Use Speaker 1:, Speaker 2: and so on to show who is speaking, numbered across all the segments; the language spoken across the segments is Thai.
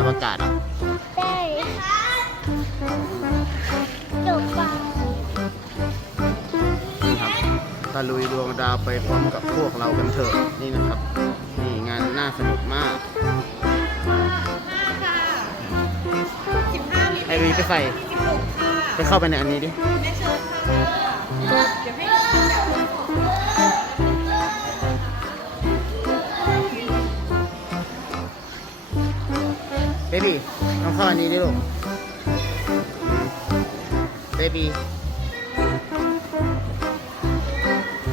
Speaker 1: านอวกาศเหรอ
Speaker 2: ได้จบไป
Speaker 1: นี่ครับตะลุยดวงดาวไปพร้อมกับพวกเรากันเถอะนี่นะครับ นี่งานน่าสนุกมากไอวีไปใส่ไปเข้าไปในอันนี้ดิ เเบบี้ต้องเข้าอันนี้ดิลูกเบบี้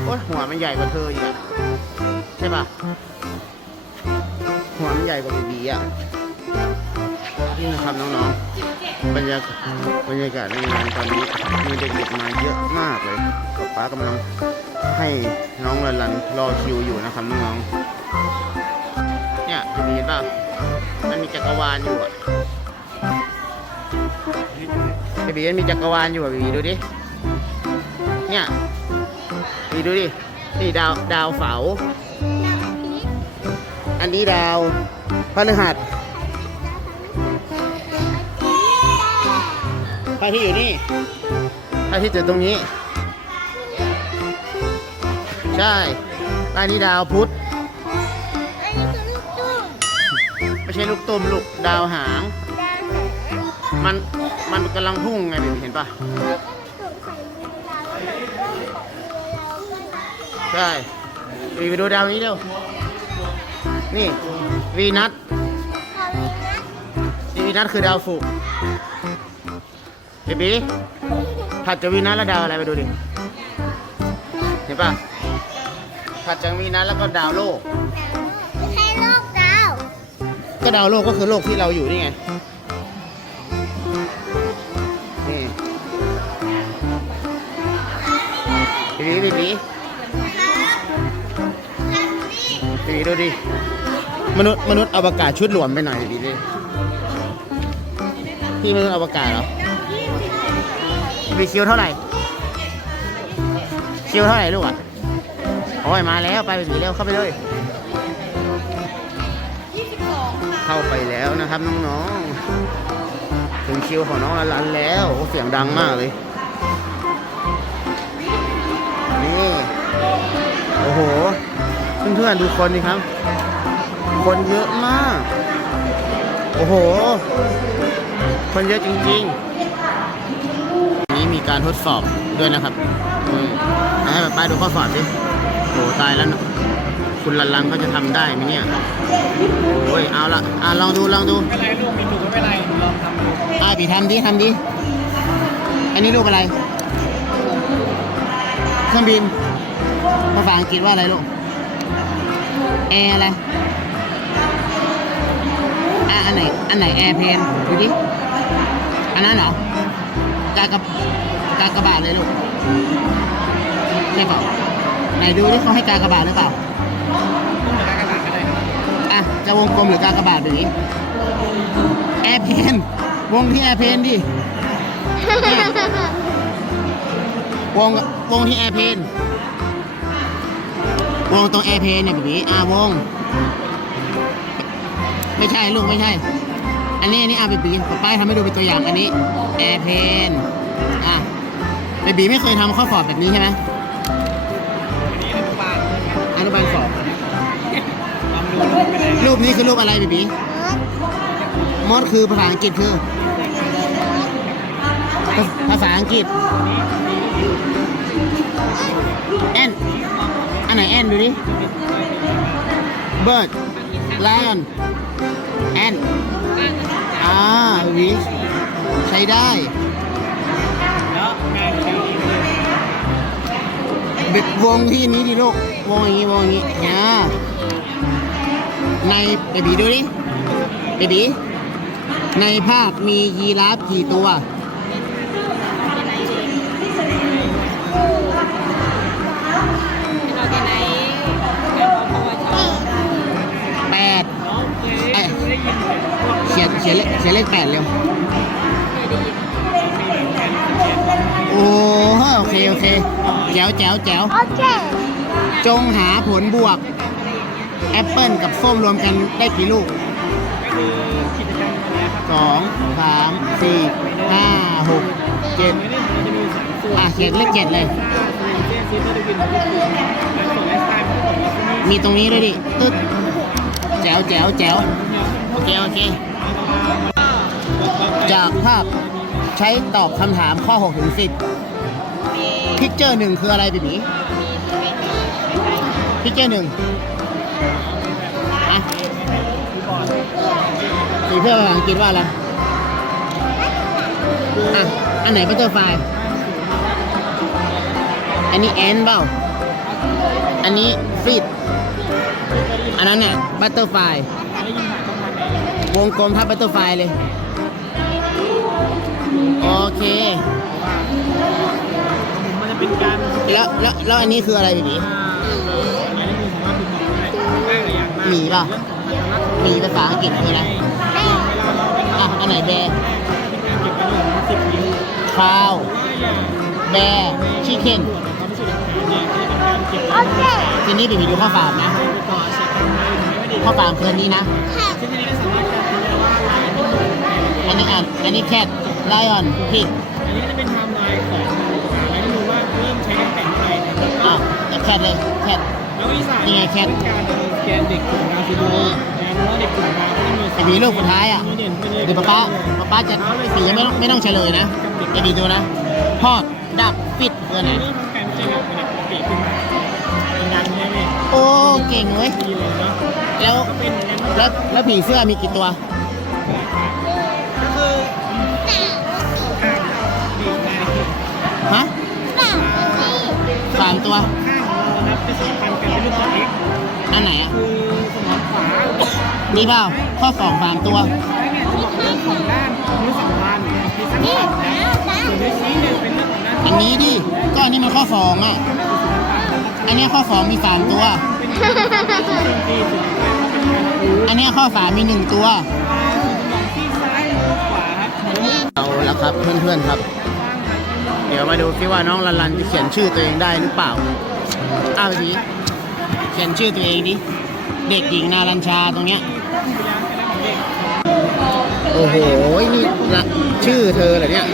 Speaker 1: โอ้หัวมันใหญ่กว่าเธออีกอะใช่ปะหัวมันใหญ่กว่าเบบี้อะนี่นะครับน้องๆ บรรยากาศบรรยากาศในงานตอนนี้มีเด็กๆมาเยอะมากเลยป๊าป๊ากำลังให้น้องลันลันรอคิวอยู่นะครับน้องๆ เนี่ยเบบีป่ะ มันมีจักรวาลอยู่อะเบบีมันมีจักรวาลอยู่อะเบบีดูดิ เนี่ยนี่ดูดิ นี่ดาวดาวเสาอันนี้ดาวพฤหัสพระที่อยู่นี่พระที่อยู่ตรงนี้ ใช่อันนี้ดาวพุธ ช่ลูกตุ่มลูกดาวหาง
Speaker 2: ดาวหาง
Speaker 1: มันมันกำลังพุ่งไงเห็นปะ
Speaker 2: แล้วก็มีถุงไข่มุกดาวแล้วก็ของเราก็
Speaker 1: ใช่วีไปดูดาวนี้เร็วนี่วีนัท
Speaker 2: ทำเลยนะ
Speaker 1: วีนัทคือดาวศุกร์เบบีถัดจากวีนัทแล้วดาวอะไรไปดูดิเห็นปะถัดจากวีนัทแล้วก็ดาวโลก
Speaker 2: ไม่ใช่โลกดาว
Speaker 1: ก็ดาวโลกก็คือโลกที่เราอยู่นี่ไง นี่บีบีบีบีดูดิ มนุษย์มนุษย์อวกาศชุดหลวมไปหน่อยบีดิพี่มนุษย์อวกาศเหรอบีคิวเท่าไหร่ คิวเท่าไหร่ลูกอะ โอ้ยมาแล้วไปบีบีเร็วเข้าไปเลย เข้าไปแล้วนะครับน้องๆถึงคิวของน้องลันแล้วเสียงดังมากเลย นี่ โอ้โห เพื่อนๆดูคนดิครับ คนเยอะมาก โอ้โห คนเยอะจริงๆ นี้มีการทดสอบด้วยนะครับอืมให้ป้าดูข้อสอบดิโอ้ตายแล้วนะ คุณลันลันเขาจะทำได้ไหมเนี่ย โอ้ย เอาละอะลองดู ลองดู
Speaker 3: ไม่เป็นไรลูกมีถุงไม่เป็นไรลองทำดู
Speaker 1: อะปีทำดิทำดิ อันนี้รูปอะไร เครื่องบิน ภาษาอังกฤษว่าอะไรลูกแอร์อะไร อะ อันไหน อันไหนแอร์เพนดูดิ อันนั้นเหรอ กากระกากระบาดเลยลูกใช่เปล่าไหนดูดิเขาให้กากระบาดหรือเปล่า จะวงกลมหรือกากบาทแบบนี้แอร์เพนวงที่แอร์เพนดิวงวงที่แอร์เพนวงตรงแอร์เพนเนี่ยแบบนี้อะวง ไม่ใช่ลูกไม่ใช่ อันนี้อันนี้อะเบบีป้ายทำให้ดูเป็นตัวอย่างอันนี้แอร์เพนอะเบบีไม่เคยทำข้อสอบแบบนี้ใช่ไหม
Speaker 3: อันนี้อนุบาล
Speaker 1: อนุบาลส
Speaker 3: รู
Speaker 1: ปนี้คือรูปอะไรเบบีมดคือภาษาอังกฤษคือ ภาษาอังกฤษแอนอันไหนแอนดูดิ bird lion แอนอ่าวิใช้ได้
Speaker 3: วงานคิวนี้เลย
Speaker 1: บิดวงที่นี้ดิลูกวงอย่างนี้วงอย่างนี้อ่า ในเบบีดูดิเบบีในภาพมียีราฟกี่ตัว แปด
Speaker 3: น้องเคยได้ได้ยินเหมือนพวก
Speaker 1: เขียนเขียนเลขเขียนเลขแปดเร็ว โอ้โหโอเค โอเค แจ๋วแจ๋วแจ๋ว
Speaker 2: โอเค
Speaker 1: จงหาผลบวก แอปเปิลกับส้มรวมกันได้กี่ลูก
Speaker 2: อ
Speaker 3: คือกิจกรรมอันเนี้ยครับ
Speaker 1: สองสามสี่ห้าหกเจ็ด
Speaker 3: ไม่ได้มันจะมีสามส่วน
Speaker 1: อะเขียนเลขเจ็ดเลย
Speaker 3: ซ่าสวิงเจนซีเตอร์วินแล้วก็คือไลฟ์สดไลฟ์สไตล์มันก็ของที่นี่
Speaker 1: มีตรงนี้ด้วยดิ ตึ๊ดแจ๋วแจ๋วแจ๋วโอเค โอเค จากภาพใช้ตอบคำถามข้อ6ถึง10พิกเจอร์หนึ่งคืออะไรบีบีพิกเจอร์หนึ่งอะ สีเพื่อภาษาอังกฤษว่าอะไรอะ อันไหนบัตเตอร์ไฟอันนี้แอนเปล่า อันนี้ฟิตอันนั้นเนี่ยบัตเตอร์ไฟวงกลมทับบัตเตอร์ไฟเลย โอเค
Speaker 3: มันจะเป็นการ
Speaker 1: แล้วแล้วแล้วอันนี้คืออะไรบีบี
Speaker 3: อ่าอั มาก
Speaker 1: หมีป่ะหมีภาษาอังกฤษคืออะไร
Speaker 3: เวลาเราไปทำ
Speaker 1: อะอันไหนแบร์
Speaker 3: ที่การเก็บไว้หนึ่งสิบวิว
Speaker 1: คาว
Speaker 3: ว่าอย่าง
Speaker 1: แบร์ชิคเก้น
Speaker 3: ความรู้สึกเนี่ยจะเป็นการเก็บ
Speaker 2: โอเค
Speaker 1: ทีนี้บีบีดูข้อความนะ
Speaker 3: ไปต่อเช็คกันได้ไม่ดี
Speaker 1: ข้อความคืออันนี้นะ
Speaker 3: ซึ่งทีนี้สามารถจะพิจารณาว่าลายที่ถูกแต่ละ
Speaker 1: อันนี้อ่านอันนี้แคทไลออนพิก
Speaker 3: อันนี้จะเป็นไทม์ไลน์ของแล้วดูว่าเริ่มใช้ตั้งแต่เมื่อไหร่นะครับ
Speaker 1: อะแล้วแคทเลยแคท
Speaker 3: แล้ววิสา
Speaker 1: นี่ไงแคท
Speaker 3: การส แกนเด็กกลุ่มดาวซิบโดนะเพราะว่าเด็กกลุ่มดาวก็จะมี
Speaker 1: บีบีลูกสุดท้ายอะเดี๋ยวป๊าป๊าป๊าจะสีไม่ต้องไม่ต้องเฉลยนะบีบีดูนะฮอดดับปิดเพื่อนไหนโอ้เก่งเว้ย
Speaker 3: ดีเลย
Speaker 1: แล้วแล้วแล้วผีเสื้อมีกี่ตัวฮะสามตัว
Speaker 3: ข้างของเรานะครับจะสัมพันกันเป็นรูปตัว X
Speaker 1: อั นไหนอะ
Speaker 3: คือสมองขวา
Speaker 1: นี่เปล่าข้อสองสามตัว
Speaker 3: ซ้ายเนี่ยจะบอกเรื่องของด้านนิ้วสัมพันธ์มีสัมพันธ์นะส่วนนิ้วชี้เนี่ยเป็นเรื่องของด้าน
Speaker 1: อันนี้ดิก็อันนี้มันข้อสองอะอันเนี้ยข้อสองมีสามตัว
Speaker 3: เป็นการดนตรีศิลปะเป็นการคู
Speaker 1: อันเนี้ยข้อสามมีหนึ่งตัว
Speaker 3: สมองที่ซ้ายขวาครับเหมือนเรื่อง
Speaker 1: เอาละครับเพื่อนๆครับ เดี๋ยวมาดูซิว่าน้องลันลันจะเขียนชื่อตัวเองได้หรือเปล่าอ้าวพี่เขียนชื่อตัวเองดิ เด็กหญิงนารัญชาตรงเนี้ย โอ้โห นี่ละชื่อเธอเหรอเนี่ย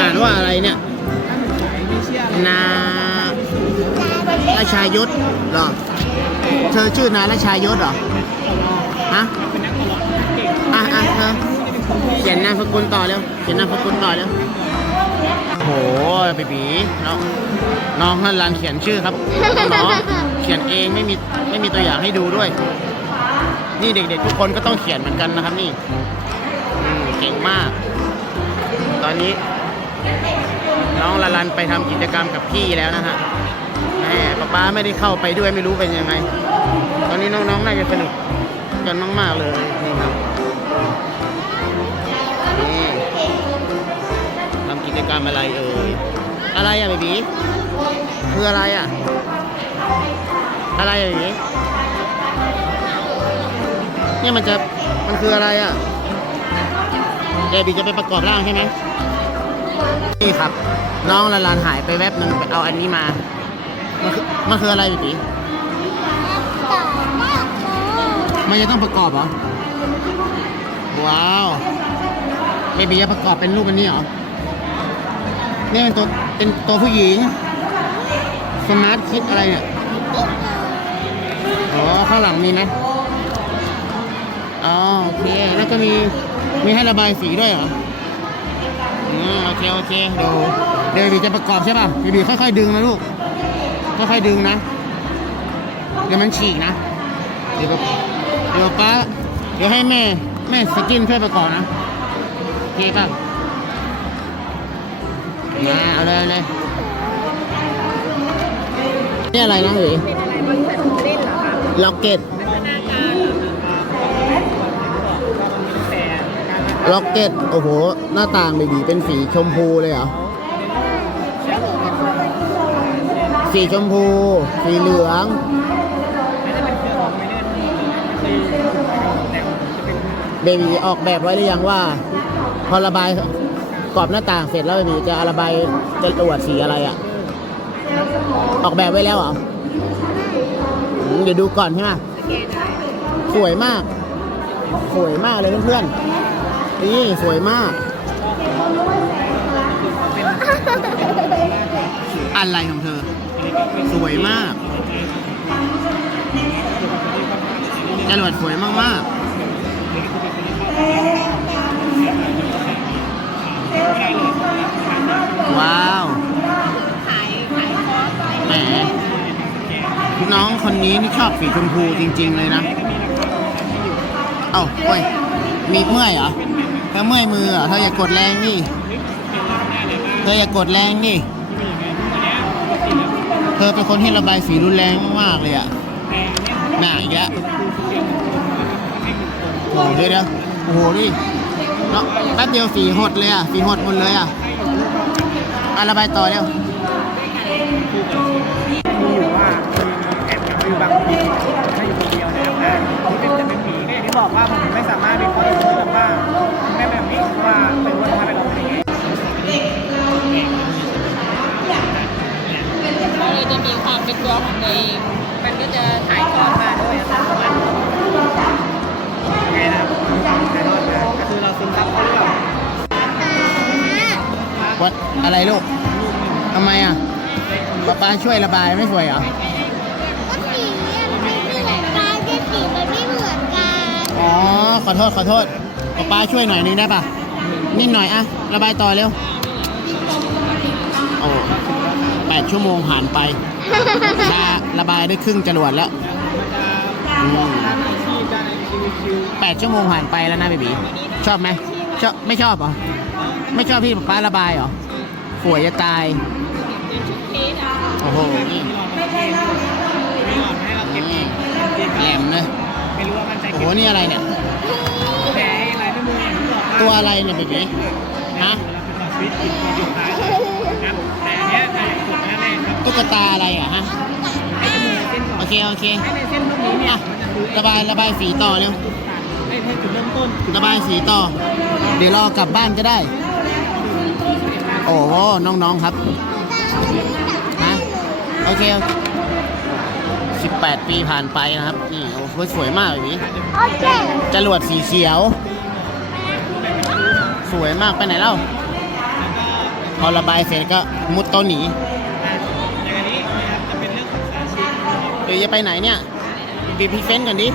Speaker 1: อ่านว่าอะไรเนี่ย นาราชายศเหรอ เธอชื่อนาราชายศเหรอ ฮะ อะอะเธอเขียนนามสกุลต่อเร็ว เขียนนามสกุลต่อเร็ว โหบีบีน้องน้องฮันลันเขียนชื่อครับน้องเขียนเองไม่มีไม่มีตัวอย่างให้ดูด้วย นี่เด็กๆทุกคนก็ต้องเขียนเหมือนกันนะครับนี่อืมเก่งมาก ตอนนี้ น้องละลันไปทำกิจกรรมกับพี่แล้วนะฮะแม่ป๊าป๊าไม่ได้เข้าไปด้วยไม่รู้เป็นยังไง ตอนนี้น้องๆน่าจะสนุกกันมากๆเลยนี่ครับ จกรรมอะไรเอ่ย อะไรอะเบบีคืออะไรอะ อะไรอะเบบีเนี่ยมันจะมันคืออะไรอะเดบีจะไปประกอบร่างใช่ไหมนี่ครับ น้องละลานหายไปแวบหนึ่งไปเอาอันนี้มา มันคือมันคืออะไรบีบีมันจะต้องประกอบเหรอ ว้าวเบบีจะประกอบเป็นรูปอันนี้เหรอ นี่เป็นตัวเป็นตัวผู้หญิงสมาร์ทคิดอะไรเนี่ยอ๋อข้างหลังมีไหมอ๋อโอเคแล้วก็มีมีให้ระบายสีด้วยเหรออืมโอเคโอเคเดี๋ยวเดี๋ยวบีจะประกอบใช่ป่ะบีบีค่อยๆดึงนะลูกค่อยๆดึงนะ เดี๋ยวมันฉีกนะ เดี๋ยวป๊าเดี๋ยวป้าเดี๋ยวให้แม่แม่สกินช่วยประกอบนะโอเคป่ะ มาเอาเลยเอาเลยนี่อะไรน้องหรือล็อกเก็ตล็อกเก็ต โอ้โห หน้าต่างเบบีเป็นสีชมพูเลยเหรอ สีชมพู สีเหลือง เบบีออกแบบไว้หรือยังว่า พอระบาย กรอบหน้าต่างเสร็จแล้วเบบีจะระบายจะตรวจสีอะไรอะ ออกแบบไว้แล้วเหรออืมเดี๋ยวดูก่อนใช่ไหมสวยมาก สวยมากเลยเพื่อนๆนี่สวยมาก อะไรของเธอ สวยมากจรวดสวยมากๆ ว้าวแหมน้องคนนี้นี่ชอบสีชมพูจริง ๆ เลยนะ เอ้าโอ้ย มีเมื่อยเหรอเธอเมื่อยมือเหรอเธออย่ากดแรงนี่เธออย่ากดแรงนี่เธอเป็นคนที่ระบายสีรุนแรงมากๆเลยอะหนาอีกแล้วโอ้โหเดี๋ยวเดี๋ยวโอ้โหดิเนาะแป๊บเดียวสีหดเลยอะสีหดหมดเลยอะ อะระบายต่อเร็ว
Speaker 3: มีอยู่ว่าแอบกับอยู่บางทีถ้าอยู่คนเดียวนะครับแต่ที่เป็นจะเป็นหมีเนี่ยที่บอกว่าผมไม่สามารถวิเคราะห์ได้แบบว่าแม่แบบนี้ว่าเป็นวันทำให้เราเป็นยังไง
Speaker 4: เขาเลยจะมีความเป็นตัวของตัวเองมันก็จะถ่ายทอดมาดยอัตโนมัติ
Speaker 3: ยังไวั
Speaker 1: ดอะไรลูกทำไมอะป๊าป๊าช่วยระบายไม่สวยเหรอ
Speaker 2: ก็สีมันไม่เหมือนกันแค่สีมันไม่เหมือนกัน
Speaker 1: อ๋อขอโทษขอโทษป๊าป๊าช่วยหน่อยนึงได้ปะนิดหน่อยอะระบายต่อเร็วโอ้แปดชั่วโมงผ่านไปชาระบายได้ครึ่งจรวดแล้วอืมแปดชั่วโมงผ่านไปแล้วนะเบบีชอบไหมชอบไม่ชอบเหรอ ไม่ชอบที่ป๊าป๊าระบายเหรอสวยจะตาย โอ้โหนี่
Speaker 3: ไม่หลอดให้เราเก็บ
Speaker 1: นี่แหลมเลย
Speaker 3: ไม่รู้ว่ามันจะ
Speaker 1: โอ้โห
Speaker 3: เก็บ
Speaker 1: นี่อะไรเนี่ย
Speaker 3: แผลอะไรไม่รู้อย่างที่บอก
Speaker 1: ตัวอะไรเนี่ยเบบีฮะ
Speaker 3: เราเป็นต่อชีวิตอยู่ภายครับแต่อันเนี้ยในกดนั่นเองครับ
Speaker 1: ตุ๊กตาอะไรอะฮะ
Speaker 3: ให้จำนวนเส้นก่อน
Speaker 1: โอเค โอเค
Speaker 3: ให้ในเส้นพวกนี้เนี่ย
Speaker 1: อะ
Speaker 3: มันจะคือ
Speaker 1: ระบายระบายสีต่อเร็ว
Speaker 3: ให้ให้จุดเริ่มต้น
Speaker 1: ระบายสีต่อ เดี๋ยวรอกลับบ้านก็ได้ โอ้โหน้องๆครับฮะโอเคสิบแปดปีผ่านไปนะครับ นี่โอ้โหสวยมากแบบนี้
Speaker 2: โอเค
Speaker 1: จรวดสีเขียว สวยมากไปไหนเล่า พอระบายเสร็จก็มุดโตะหนี
Speaker 3: อย่างอันนี้นะครับจะเป็นเรื่องของสารชีพ
Speaker 1: เดี๋ยวจะไปไหนเนี่ยดีพรีเซนต์ก่อนดิ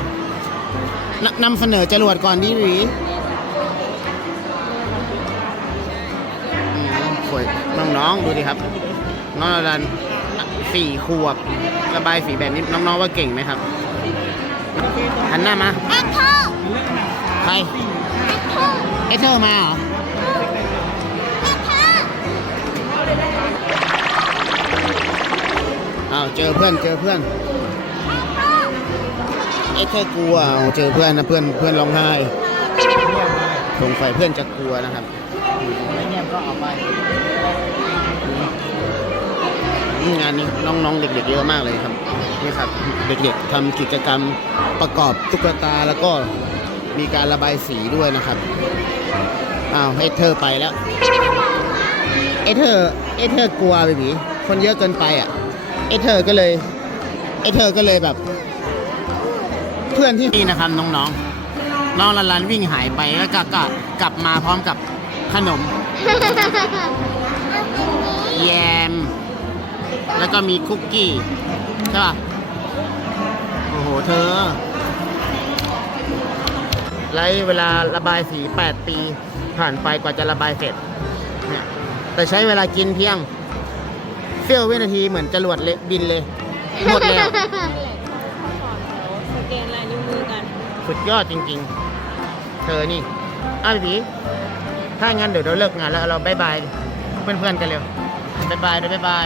Speaker 1: นนำเสนอจรวดก่อนดิหรืออื น้องๆดูดิครับ น้องอรันสี่ขวบระบายสีแบบนี้น้องๆว่าเก่งไหมครับหันหน้ามา
Speaker 2: แอคเทอร์
Speaker 1: ใคร
Speaker 2: แอคเทอร์
Speaker 1: เอเธอร์มาเหรอ
Speaker 2: แอคเทอร์
Speaker 1: อ้าวเจอเพื่อนเจอเพื่อนเอเธอร์กลัวอ้าวเจอเพื่อนนะเพื่อนเพื่อนร้องไห้สงสัยเพื่อนจะกลัวนะครับ
Speaker 3: ไม่เงียบก็เอาไป
Speaker 1: นี่ งานนี้น้องๆเด็ก ๆ เยอะมากเลยครับนี่ครับเด็กๆทำกิจกรรมประกอบตุ๊กตาแล้วก็มีการระบายสีด้วยนะครับอ้าวเอเธอร์ไปแล้วเอเธอร์เอเธอร์กลัวไปบีคนเยอะเกินไปอะเอเธอร์ก็เลยเอเธอร์ก็เลยแบบ เพื่อนที่นี่นะครับน้องๆน้องลันลันวิ่งหายไปแล้วก็ก็กลับมาพร้อมกับขนมแยม แล้วก็มีคุกกี้ ใช่ป่ะ โอ้โห เธอไล่เวลาระบายสี 8 ปี ผ่านไปกว่าจะระบายเสร็จเนี่ยแต่ใช้เวลากินเพียงเสี้ยววินาทีเหมือนจรวดเลยบินเลย หมดแล้ว
Speaker 4: สแกนลายนิ้วมือกัน
Speaker 1: สุดยอดจริง ๆ เธอนี่อ้าวพี่ถ้างั้นเดี๋ยวเราเลิกงานแล้วเราบายบายเพื่อนๆกันเร็วบายบายเดี๋ยวบายบาย